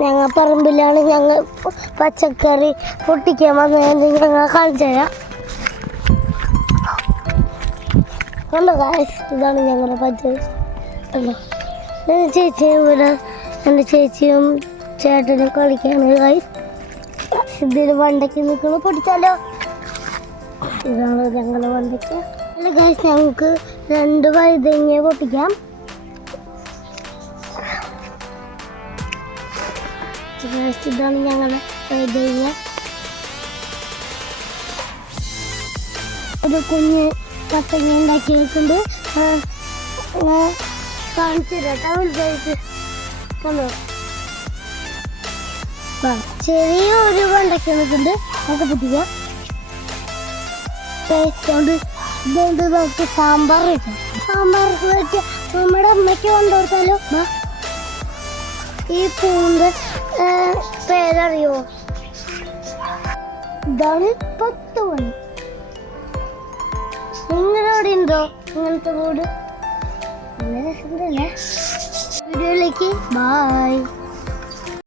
ഞങ്ങൾ പറമ്പിലാണ് ഞങ്ങൾ പച്ചക്കറി പൊട്ടിക്കാൻ വന്നത് ഞങ്ങൾ കാണിച്ചു കണ്ടോ ഗായ്സ് ഇതാണ് ഞങ്ങളുടെ പച്ചക്കറി കണ്ടോ? എന്റെ ചേച്ചിയും ഇവിടെ എന്റെ ചേച്ചിയും ചേട്ടനും കളിക്കാണ് ഗായ്സ് ഇതിൽ വണ്ടയ്ക്ക് നിൽക്കണം പൊടിച്ചാലോ? ഇതാണ് ഞങ്ങളുടെ വണ്ടയ്ക്ക്. അല്ല ഗായ്സ് ഞങ്ങൾക്ക് രണ്ട് വഴുതങ്ങ പൊട്ടിക്കാം. ഇതാണ് ഞങ്ങളുടെ വഴുതങ്ങ ഒരു കുഞ്ഞ് പത്തങ്ങ ഉണ്ടാക്കി വെക്കുന്നുണ്ട് കാണിച്ചു തരാട്ടാ വലുതായിട്ട് കണ്ടോ ചെറിയ ഒരു വണ്ടൊക്കെ വന്നിട്ടുണ്ട് അതൊക്കെ പൊട്ടിക്കാം ടേസ്റ്റോണ്ട് ഇതുകൊണ്ട് നമുക്ക് സാമ്പാർ സാമ്പാർ വെച്ച് നമ്മുടെ അമ്മയ്ക്ക് കൊണ്ടുകൊടുത്താലോ. ഈ പൂവിന്റെ ഏ, പേരറിയോ? ഇതാണ് പത്ത് മണി. ഉണ്ടോ? ഇങ്ങനത്തെ കൂട് നല്ല രസമുണ്ടല്ലേ? വീഡിയോയിലേക്ക് ബായ്